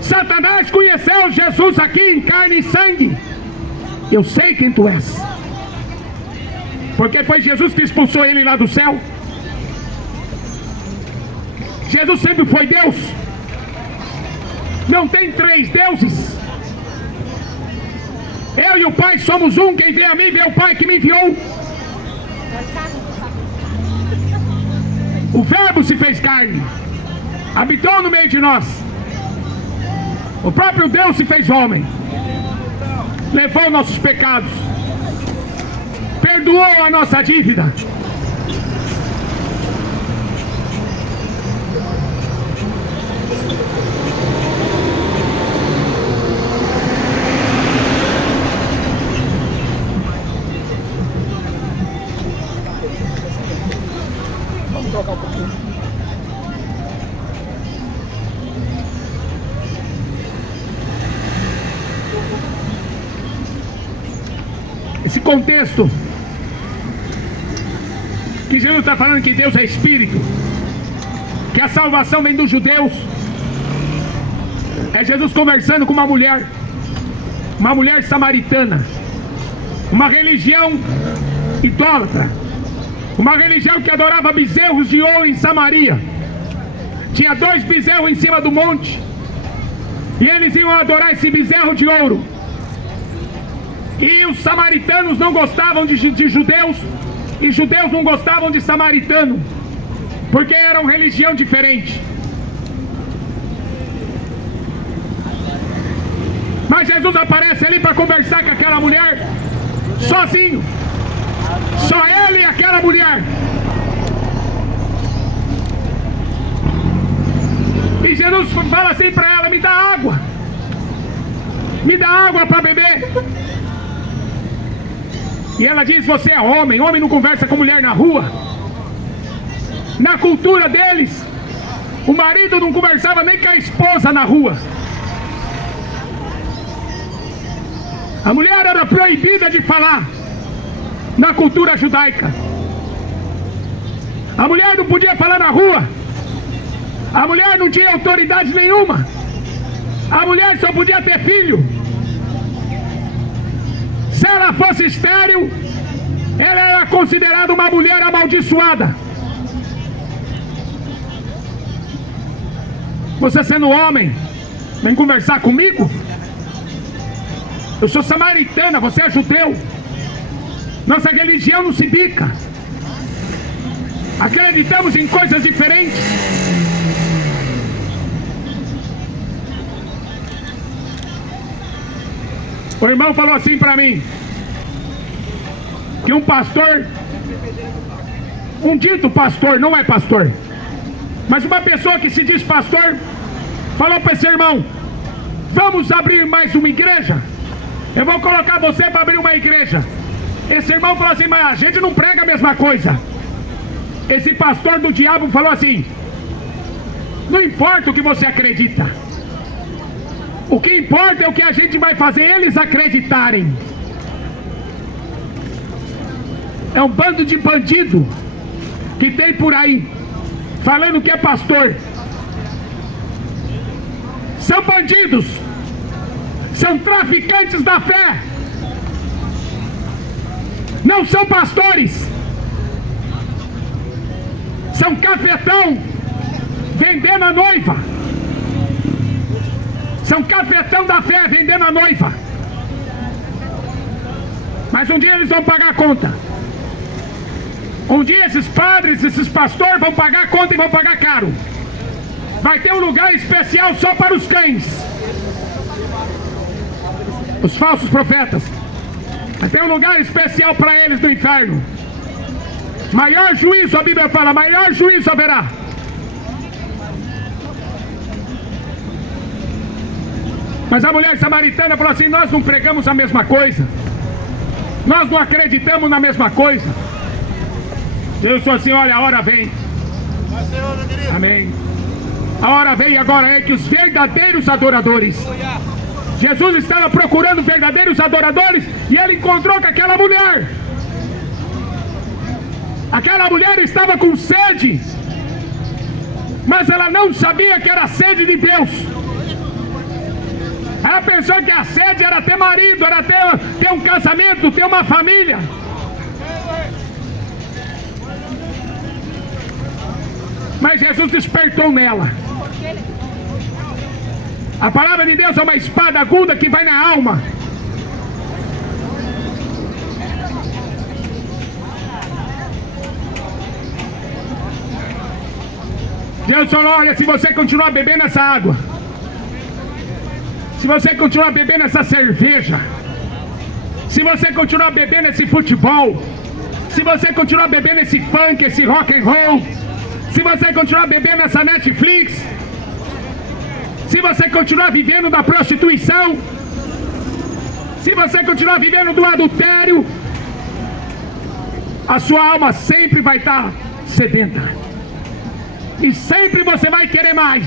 Satanás conheceu Jesus aqui em carne e sangue. Eu sei quem tu és. Porque foi Jesus que expulsou ele lá do céu. Jesus sempre foi Deus. Não tem 3 deuses. Eu e o Pai somos um. Quem vê a mim vê o Pai que me enviou. O Verbo se fez carne, habitou no meio de nós. O próprio Deus se fez homem, levou nossos pecados, perdoou a nossa dívida. Vamos tocar um pouquinho. Esse contexto que Jesus está falando que Deus é Espírito, que a salvação vem dos judeus, é Jesus conversando com uma mulher samaritana, uma religião idólatra, uma religião que adorava bezerros de ouro em Samaria. Tinha 2 bezerros em cima do monte, e eles iam adorar esse bezerro de ouro. E os samaritanos não gostavam de judeus, e judeus não gostavam de samaritano, porque eram religião diferente. Mas Jesus aparece ali para conversar com aquela mulher, sozinho. Só ele e aquela mulher. E Jesus fala assim para ela: me dá água. Me dá água para beber. E ela diz: você é homem. Homem não conversa com mulher na rua. Na cultura deles, o marido não conversava nem com a esposa na rua. A mulher era proibida de falar na cultura judaica. A mulher não podia falar na rua. A mulher não tinha autoridade nenhuma. A mulher só podia ter filho. Se ela fosse estéril, ela era considerada uma mulher amaldiçoada. Você sendo homem, vem conversar comigo? Eu sou samaritana, você é judeu. Nossa religião não se bica. Acreditamos em coisas diferentes. O irmão falou assim para mim, que um pastor, um dito pastor, não é pastor, mas uma pessoa que se diz pastor, falou para esse irmão: vamos abrir mais uma igreja? Eu vou colocar você para abrir uma igreja. Esse irmão falou assim: mas a gente não prega a mesma coisa. Esse pastor do diabo falou assim: não importa o que você acredita, o que importa é o que a gente vai fazer eles acreditarem. É um bando de bandido que tem por aí, falando que é pastor. São bandidos, são traficantes da fé, não são pastores. São cafetão vendendo a noiva. São cafetão da fé vendendo a noiva. Mas um dia eles vão pagar a conta. Um dia esses padres, esses pastores vão pagar a conta e vão pagar caro. Vai ter um lugar especial só para os cães, os falsos profetas. Vai ter um lugar especial para eles no inferno. Maior juízo, a Bíblia fala, maior juízo haverá. Mas a mulher samaritana falou assim: nós não pregamos a mesma coisa, nós não acreditamos na mesma coisa. Jesus falou assim: olha, a hora vem. Amém. A hora vem agora é que os verdadeiros adoradores. Jesus estava procurando verdadeiros adoradores e ele encontrou com aquela mulher. Aquela mulher estava com sede, mas ela não sabia que era sede de Deus. Ela pensou que a sede era ter marido, era ter um casamento, ter uma família. Mas Jesus despertou nela. A palavra de Deus é uma espada aguda que vai na alma. Deus falou: olha, se você continuar bebendo essa água, se você continuar bebendo essa cerveja, se você continuar bebendo esse futebol, se você continuar bebendo esse funk, esse rock and roll, se você continuar bebendo essa Netflix, se você continuar vivendo da prostituição, se você continuar vivendo do adultério, a sua alma sempre vai estar sedenta. E sempre você vai querer mais.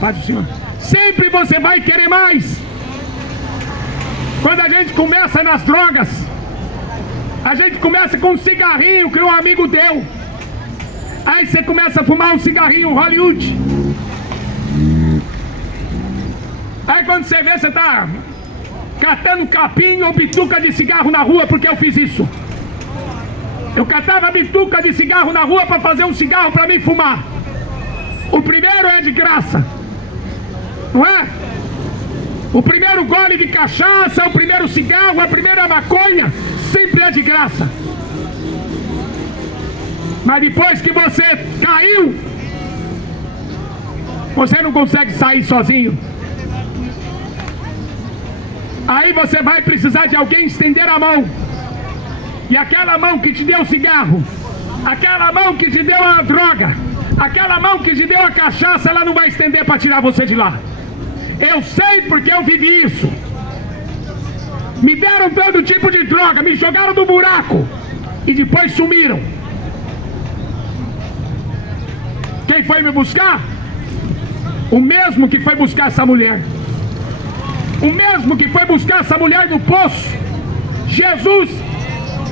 Paz do Senhor. Sempre você vai querer mais. Quando a gente começa nas drogas, a gente começa com um cigarrinho que um amigo deu. Aí você começa a fumar um cigarrinho Hollywood. Aí quando você vê, você tá catando capim ou bituca de cigarro na rua, porque eu fiz isso. Eu catava bituca de cigarro na rua para fazer um cigarro para mim fumar. O primeiro é de graça, não é? O primeiro gole de cachaça, o primeiro cigarro, a primeira maconha, sempre é de graça. Mas depois que você caiu, você não consegue sair sozinho. Aí você vai precisar de alguém estender a mão. E aquela mão que te deu o cigarro, aquela mão que te deu a droga, aquela mão que te deu a cachaça, ela não vai estender para tirar você de lá. Eu sei porque eu vivi isso. Me deram todo tipo de droga, me jogaram no buraco e depois sumiram. Quem foi me buscar? O mesmo que foi buscar essa mulher. O mesmo que foi buscar essa mulher no poço. Jesus,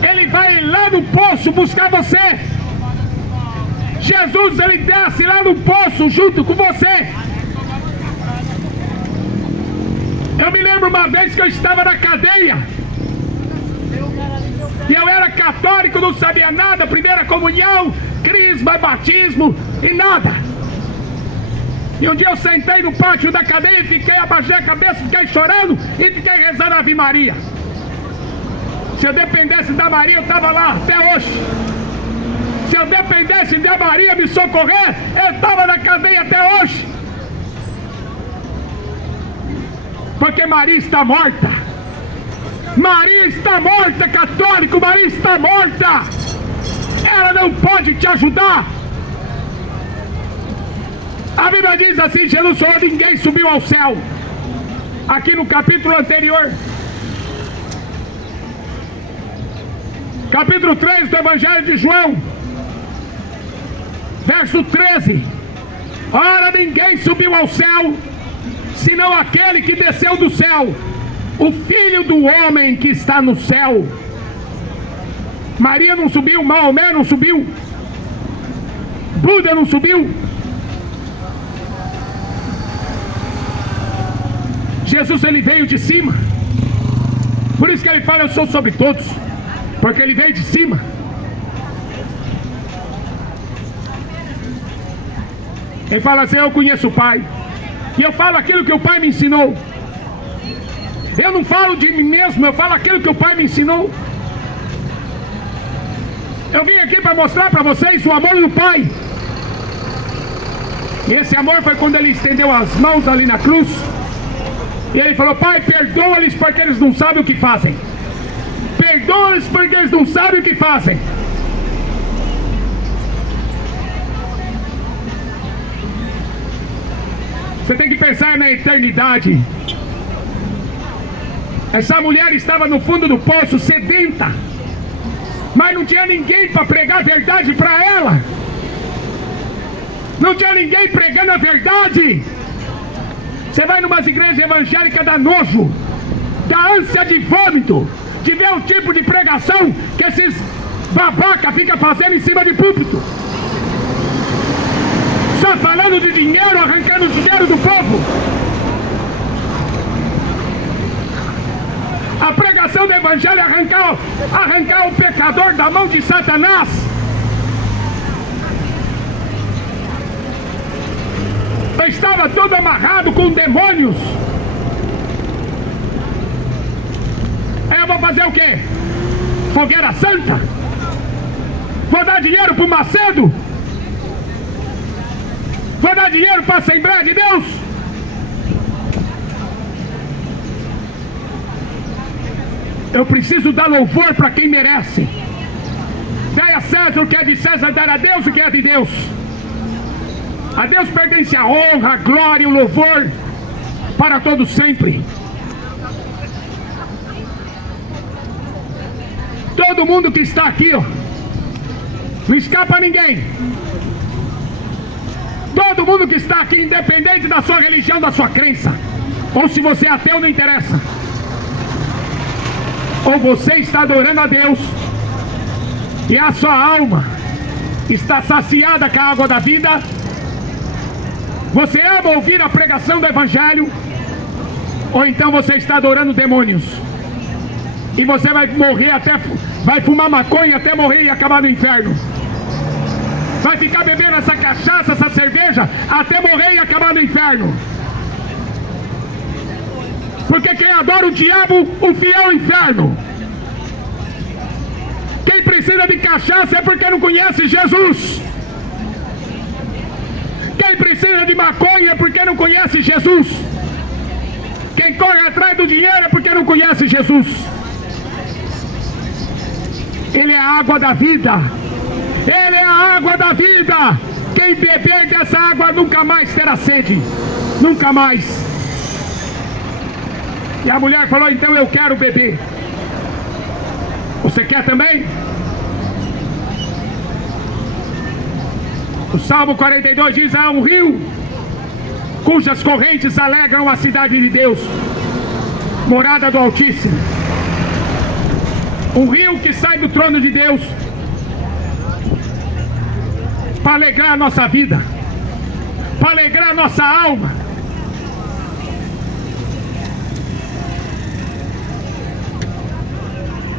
ele vai lá no poço buscar você. Jesus, ele desce lá no poço junto com você. Eu me lembro uma vez que eu estava na cadeia. E eu era católico, não sabia nada. Primeira comunhão, crisma, batismo e nada. E um dia eu sentei no pátio da cadeia e fiquei, abaixei a cabeça, fiquei chorando e fiquei rezando a Ave Maria. Se eu dependesse da Maria, eu estava lá até hoje. Se eu dependesse da Maria me socorrer, eu estava na cadeia até hoje. Porque Maria está morta. Maria está morta, católico, Maria está morta. Ela não pode te ajudar. A Bíblia diz assim: Jesus falou, ninguém subiu ao céu. Aqui no capítulo anterior, capítulo 3 do Evangelho de João, verso 13. Ora, ninguém subiu ao céu, senão aquele que desceu do céu, o Filho do Homem que está no céu. Maria não subiu, Maomé não subiu, Buda não subiu. Jesus, ele veio de cima. Por isso que ele fala, eu sou sobre todos, porque ele veio de cima. Ele fala assim: eu conheço o Pai, e eu falo aquilo que o Pai me ensinou. Eu não falo de mim mesmo, eu falo aquilo que o Pai me ensinou. Eu vim aqui para mostrar para vocês o amor do Pai. E esse amor foi quando ele estendeu as mãos ali na cruz. E ele falou: Pai, perdoa-lhes porque eles não sabem o que fazem. Perdoa-lhes porque eles não sabem o que fazem. Você tem que pensar na eternidade. Essa mulher estava no fundo do poço, sedenta, mas não tinha ninguém para pregar a verdade para ela. Não tinha ninguém pregando a verdade. Você vai numas igrejas evangélicas, dá nojo, dá ânsia de vômito, de ver o tipo de pregação que esses babaca ficam fazendo em cima de púlpito. Só falando de dinheiro, arrancando dinheiro do povo. A pregação do evangelho é arrancar o pecador da mão de Satanás. Eu estava todo amarrado com um demônio. Fogueira Santa? Vou dar dinheiro para o Macedo? Vou dar dinheiro para a Assembleia de Deus? Eu preciso dar louvor para quem merece. Dai a César o que é de César, dar a Deus o que é de Deus. A Deus pertence a honra, a glória e o louvor para todos sempre. Todo mundo que está aqui, ó, não escapa ninguém. Todo mundo que está aqui, independente da sua religião, da sua crença, ou se você é ateu, não interessa. Ou você está adorando a Deus e a sua alma está saciada com a água da vida. Você ama ouvir a pregação do Evangelho, ou então você está adorando demônios. E você vai morrer vai fumar maconha até morrer e acabar no inferno. Vai ficar bebendo essa cachaça, essa cerveja, até morrer e acabar no inferno. Porque quem adora o diabo, o fiel é o inferno. Quem precisa de cachaça é porque não conhece Jesus. Quem precisa de maconha é porque não conhece Jesus. Quem corre atrás do dinheiro é porque não conhece Jesus. Ele é a água da vida. Ele é a água da vida. Quem beber dessa água nunca mais terá sede. Nunca mais. E a mulher falou, então eu quero beber. Você quer também? O Salmo 42 diz, há um rio cujas correntes alegram a cidade de Deus, morada do Altíssimo. Um rio que sai do trono de Deus para alegrar a nossa vida, para alegrar a nossa alma.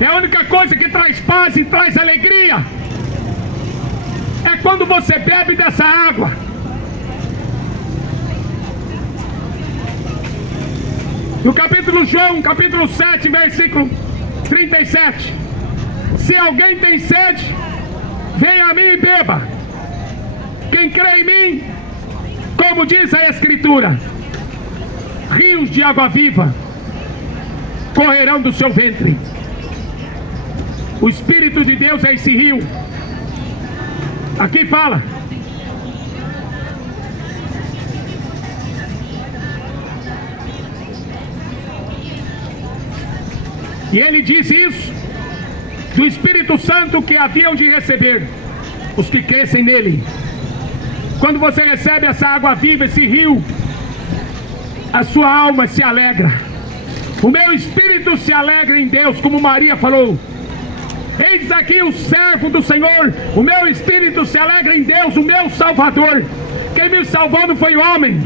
É a única coisa que traz paz e traz alegria. É quando você bebe dessa água. No capítulo João, capítulo 7, versículo 37. Se alguém tem sede, venha a mim e beba. Quem crê em mim, como diz a Escritura, rios de água viva correrão do seu ventre. O Espírito de Deus é esse rio. Aqui fala. E ele disse isso do Espírito Santo que haviam de receber os que crescem nele. Quando você recebe essa água viva, esse rio, a sua alma se alegra. O meu espírito se alegra em Deus, como Maria falou. Eis aqui o servo do Senhor. O meu espírito se alegra em Deus, o meu Salvador. Quem me salvou não foi homem.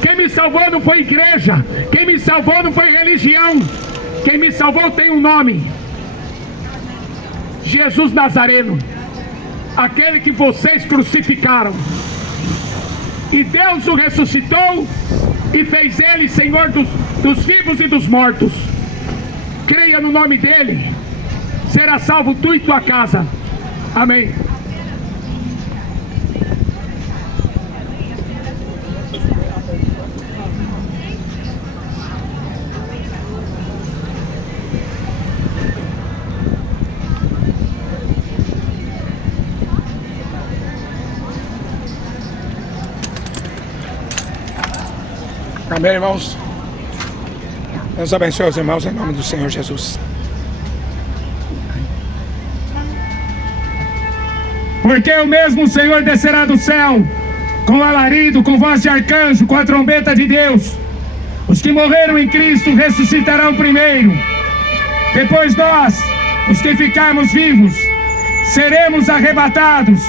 Quem me salvou não foi igreja. Quem me salvou não foi religião. Quem me salvou tem um nome: Jesus Nazareno, aquele que vocês crucificaram. E Deus o ressuscitou e fez ele Senhor dos vivos e dos mortos. Creia no nome dele, será salvo tu e tua casa. Amém. Amém, irmãos. Deus abençoe os irmãos em nome do Senhor Jesus. Porque o mesmo Senhor descerá do céu, com alarido, com voz de arcanjo, com a trombeta de Deus. Os que morreram em Cristo ressuscitarão primeiro. Depois nós, os que ficarmos vivos, seremos arrebatados,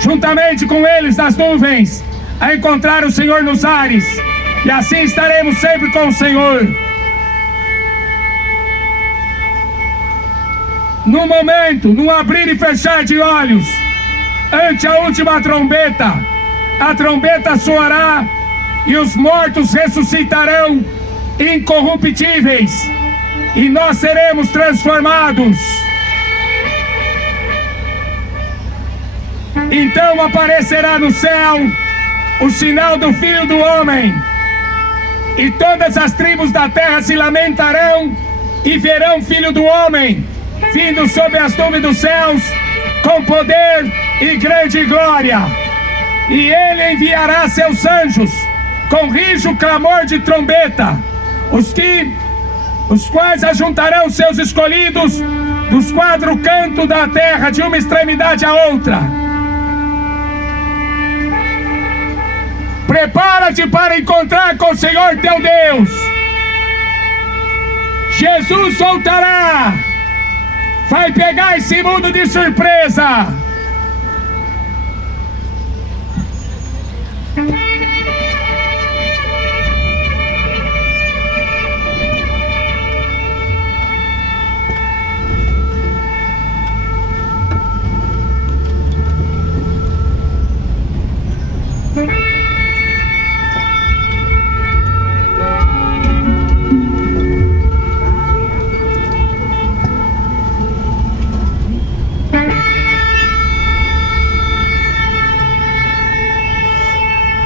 juntamente com eles nas nuvens, a encontrar o Senhor nos ares. E assim estaremos sempre com o Senhor. No momento, no abrir e fechar de olhos, ante a última trombeta, a trombeta soará e os mortos ressuscitarão incorruptíveis, e nós seremos transformados Então aparecerá no céu o sinal do Filho do Homem, e todas as tribos da terra se lamentarão e verão o Filho do Homem vindo sobre as nuvens dos céus com poder e grande glória. E ele enviará seus anjos com rijo clamor de trombeta, os quais ajuntarão seus escolhidos dos quatro cantos da terra, de uma extremidade à outra. Prepara-te para encontrar com o Senhor teu Deus. Jesus voltará, vai pegar esse mundo de surpresa.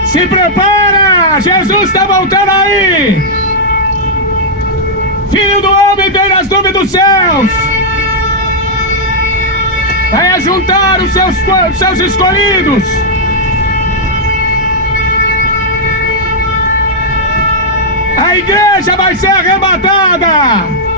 Se prepara! Jesus está voltando aí! Filho do Homem vem nas nuvens dos céus! Vai ajuntar os seus escolhidos! A igreja vai ser arrebatada!